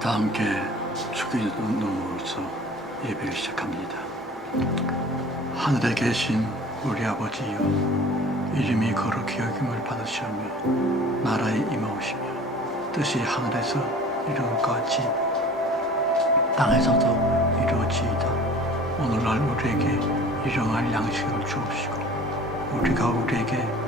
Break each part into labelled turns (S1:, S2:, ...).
S1: 다 함께 눈물로서 예배를 시작합니다. 하늘에 계신 우리 아버지여 이름이 거룩히 여김을 받으시오며 나라에 임하오시며 뜻이 하늘에서 이룬 것 같이 땅에서도 이루어지이다. 오늘날 우리에게 일용할 양식을 주옵시고 우리가 우리에게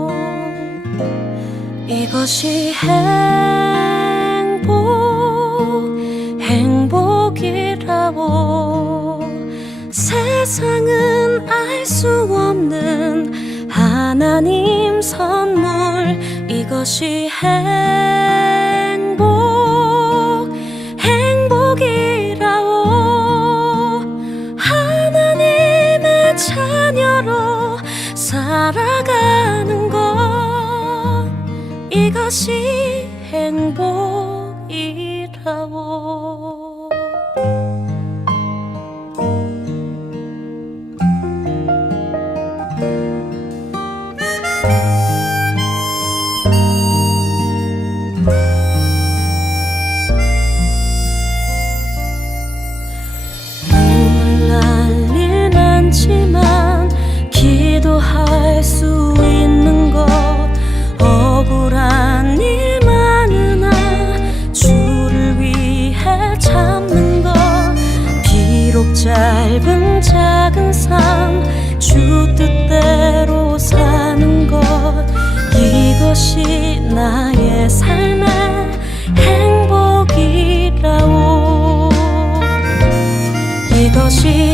S2: 이것이 행복 행복이라고 세상은 알 수 없는 하나님 선물. 이것이 행복 행복이라오 하나님의 자녀로 살아 이것이 행복 그것이 나의 삶의 행복이라오 이것이